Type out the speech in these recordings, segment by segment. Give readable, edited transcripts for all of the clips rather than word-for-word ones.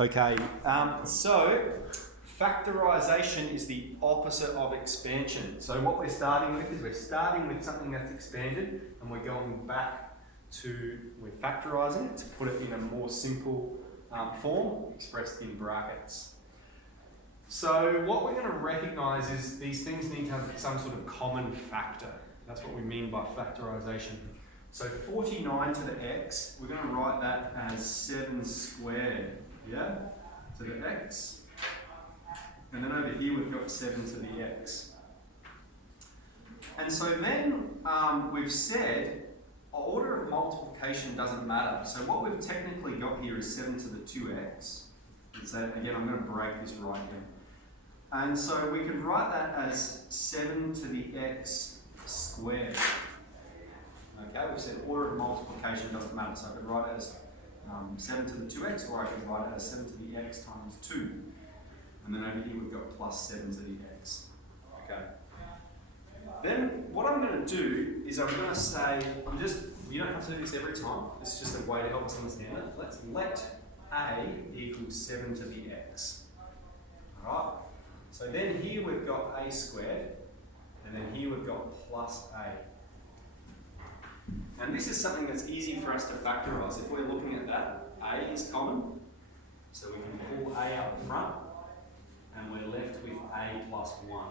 Okay, so factorisation is the opposite of expansion. So what we're starting with is we're starting with something that's expanded and we're going back to, we're factorising it to put it in a more simple form expressed in brackets. So what we're going to recognise is these things need to have some sort of common factor. That's what we mean by factorisation. So 49 to the x, we're going to write that as 7 squared, yeah, to the x. And then over here we've got 7 to the x. And so then we've said order of multiplication doesn't matter. So what we've technically got here is 7 to the 2x. And so again, I'm going to break this right here. And so we could write that as 7 to the x squared. Okay, we've said order of multiplication doesn't matter. So I could write it as 7 to the 2x, or I could write it as 7 to the x times 2. And then over here we've got plus 7 to the x. Okay. Then what I'm going to do is I'm going to say, you don't have to do this every time. It's just a way to help us understand it. Let's let a equal 7 to the x. Alright? So then here we've got a squared, and then here we've got plus a. And this is something that's easy for us to factorise. If we're looking at that, a is common, so we can pull a up front, and we're left with a plus 1.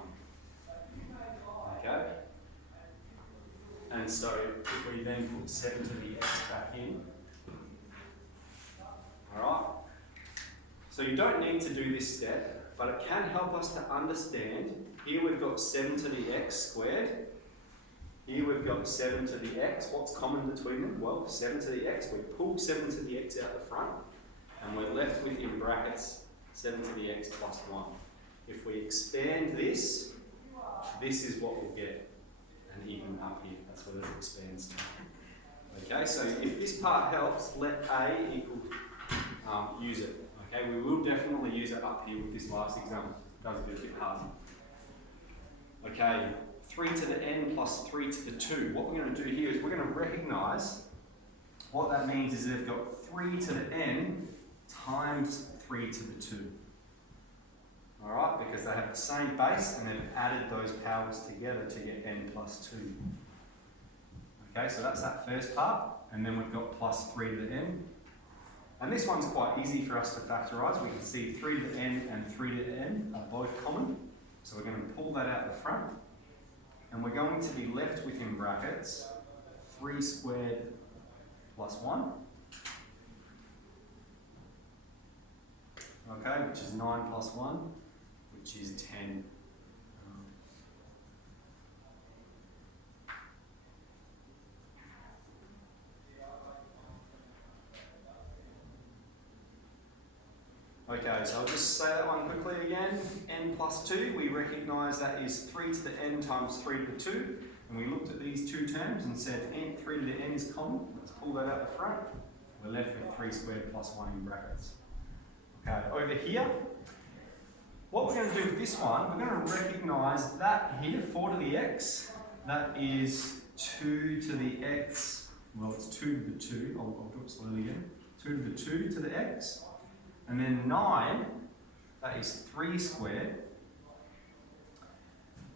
Okay? And so if we then put 7 to the x back in, alright? So you don't need to do this step, but it can help us to understand. Here we've got 7 to the x squared. Here we've got 7 to the x. What's common between them? Well, 7 to the x. We pull 7 to the x out the front, and we're left with, in brackets, 7 to the x plus 1. If we expand this, this is what we'll get. And even up here, that's what it expands to. Okay, so if this part helps, let a equal, use it. Okay, we will definitely use it up here with this last example. It does get a bit hard. Okay, 3 to the n plus 3 to the 2. What we're going to do here is we're going to recognise what that means is they've got 3 to the n times 3 to the 2. Alright, because they have the same base and they've added those powers together to get n plus 2. Okay, so that's that first part, and then we've got plus 3 to the n. And this one's quite easy for us to factorise. We can see 3 to the n and 3 to the n are both common. So we're going to pull that out the front. And we're going to be left with, in brackets, 3 squared plus 1. Okay, which is 9 plus 1, which is 10. Okay, so I'll just say that one quickly again. N plus 2, we recognise that is 3 to the n times 3 to the 2. And we looked at these two terms and said 3 to the n is common. Let's pull that out the front. We're left with 3 squared plus 1 in brackets. Okay, over here, what we're going to do with this one, we're going to recognise that here, 4 to the x, that is 2 to the x, well it's 2 to the 2, I'll do it slowly again, 2 to the 2 to the x, and then 9, that is 3 squared.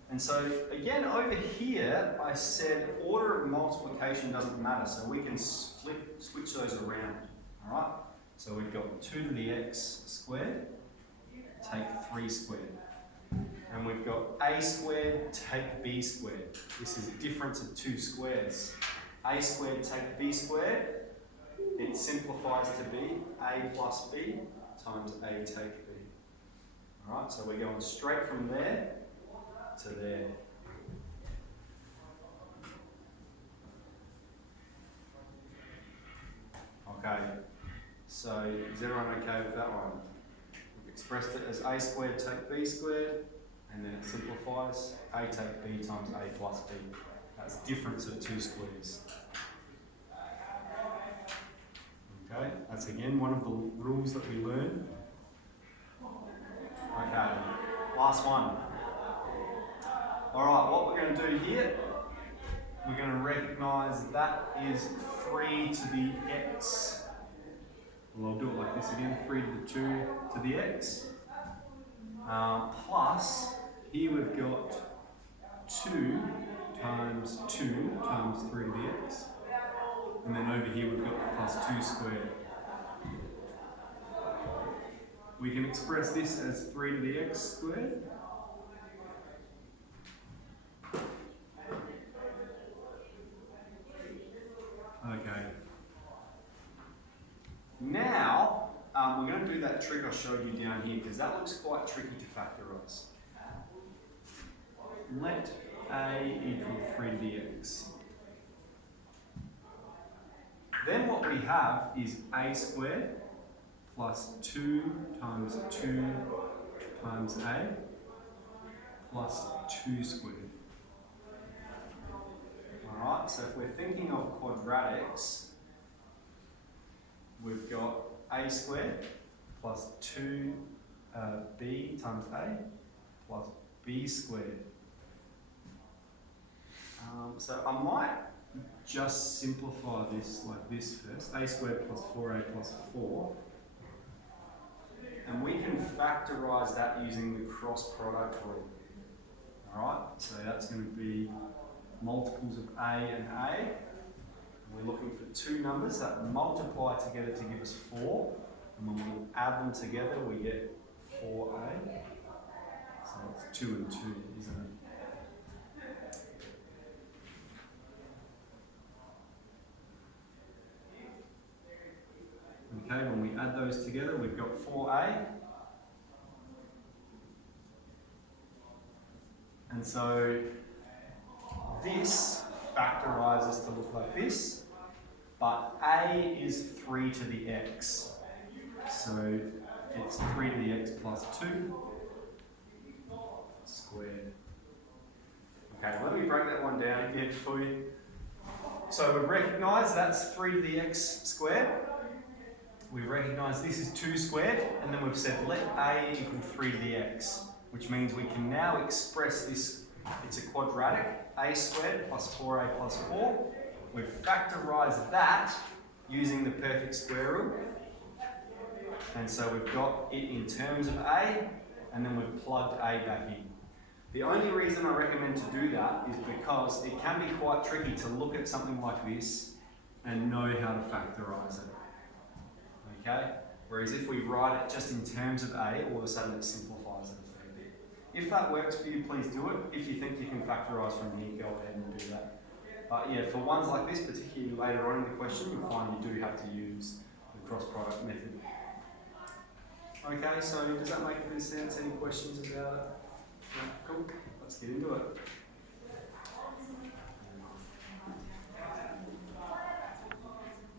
And so again over here, I said order of multiplication doesn't matter, so we can switch those around, alright? So we've got 2 to the x squared, take 3 squared. And we've got a squared, take b squared. This is a difference of 2 squares. A squared, take b squared. It simplifies to be a plus b times a take b. Alright, so we're going straight from there to there. Okay. So is everyone okay with that one? We've expressed it as a squared take b squared, and then it simplifies a take b times a plus b. That's difference of 2 squares. Okay, that's again one of the rules that we learn. Okay, last one. Alright, what we're going to do here, we're going to recognise that is 3 to the x. Well, I'll do it like this again, 3 to the 2 to the x, plus, here we've got 2 times 2 times 3 to the x, and then over here we've got the plus 2 squared. We can express this as 3 to the x squared. Okay. Now, we're going to do that trick I showed you down here, because that looks quite tricky to factorise. Let a equal 3 to the x. Then what we have is a squared plus 2 times 2 times a plus 2 squared. Alright, so if we're thinking of quadratics, we've got a squared plus 2b times a plus b squared. So I might just simplify this like this first. A squared plus 4a plus 4. And we can factorise that using the cross product rule. Alright, so that's going to be multiples of a and a. We're looking for two numbers that multiply together to give us 4. And when we add them together, we get 4a. So it's 2 and 2, isn't it? Okay, when we add those together, we've got 4a. And so this factorises to look like this, but a is 3 to the x. So it's 3 to the x plus 2 squared. Okay, let me break that one down again for you. So we've recognised that's 3 to the x squared. We've recognised this is 2 squared, and then we've said let a equal 3 to the x, which means we can now express this, it's a quadratic, a squared plus 4a plus 4. We've factorised that using the perfect square rule. And so we've got it in terms of a, and then we've plugged a back in. The only reason I recommend to do that is because it can be quite tricky to look at something like this and know how to factorise it. Okay? Whereas if we write it just in terms of a, all of a sudden it simplifies it a fair bit. If that works for you, please do it. If you think you can factorise from here, go ahead and do that. But yeah, for ones like this, particularly later on in the question, you'll find you do have to use the cross product method. Okay, so does that make a bit of sense? Any questions about it? Yeah, cool. Let's get into it.